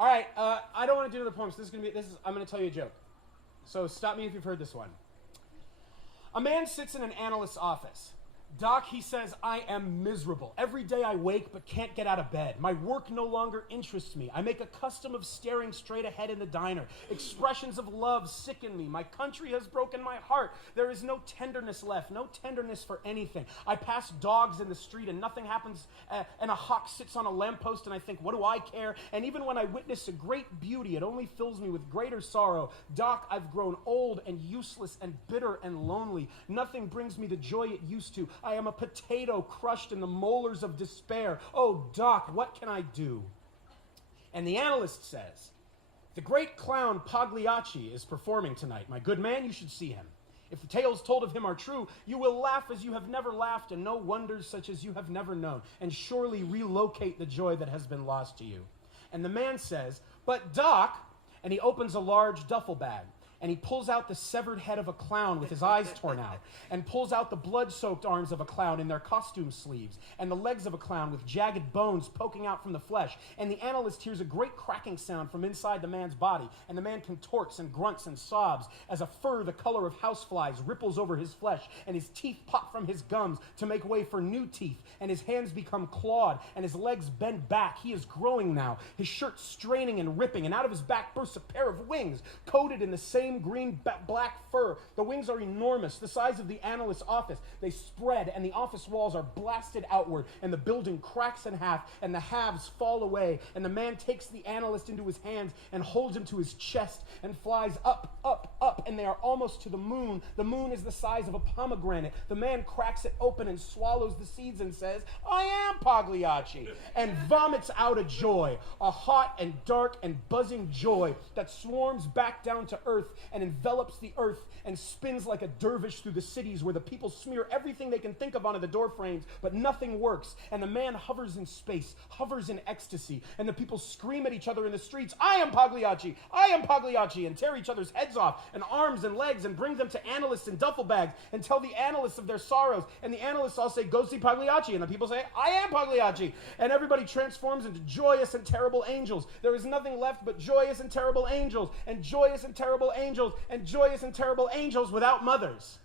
All right, I don't want to do another poem. So I'm going to tell you a joke. So stop me if you've heard this one. A man sits in an analyst's office. Doc, he says, I am miserable. Every day I wake but can't get out of bed. My work no longer interests me. I make a custom of staring straight ahead in the diner. Expressions of love sicken me. My country has broken my heart. There is no tenderness left, no tenderness for anything. I pass dogs in the street and nothing happens, and a hawk sits on a lamppost and I think, what do I care? And even when I witness a great beauty, it only fills me with greater sorrow. Doc, I've grown old and useless and bitter and lonely. Nothing brings me the joy it used to. I am a potato crushed in the molars of despair. Oh, Doc, what can I do? And the analyst says, the great clown Pagliacci is performing tonight. My good man, you should see him. If the tales told of him are true, you will laugh as you have never laughed and know wonders such as you have never known, and surely relocate the joy that has been lost to you. And the man says, but Doc, and he opens a large duffel bag, and he pulls out the severed head of a clown with his eyes torn out, and pulls out the blood-soaked arms of a clown in their costume sleeves, and the legs of a clown with jagged bones poking out from the flesh. And the analyst hears a great cracking sound from inside the man's body, and the man contorts and grunts and sobs as a fur the color of houseflies ripples over his flesh, and his teeth pop from his gums to make way for new teeth, and his hands become clawed, and his legs bend back. He is growing now, his shirt straining and ripping, and out of his back bursts a pair of wings, coated in the same green-black fur. The wings are enormous, the size of the analyst's office. They spread, and the office walls are blasted outward, and the building cracks in half, and the halves fall away, and the man takes the analyst into his hands and holds him to his chest and flies up, up, up, and they are almost to the moon. The moon is the size of a pomegranate. The man cracks it open and swallows the seeds and says, I am Pagliacci, and vomits out a joy, a hot and dark and buzzing joy that swarms back down to earth and envelops the earth and spins like a dervish through the cities where the people smear everything they can think of onto the door frames, but nothing works. And the man hovers in space, hovers in ecstasy, and the people scream at each other in the streets, I am Pagliacci, and tear each other's heads off, and arms and legs, and bring them to analysts in duffel bags, and tell the analysts of their sorrows. And the analysts all say, go see Pagliacci, and the people say, I am Pagliacci. And everybody transforms into joyous and terrible angels. There is nothing left but joyous and terrible angels, and joyous and terrible angels, and joyous and terrible angels without mothers.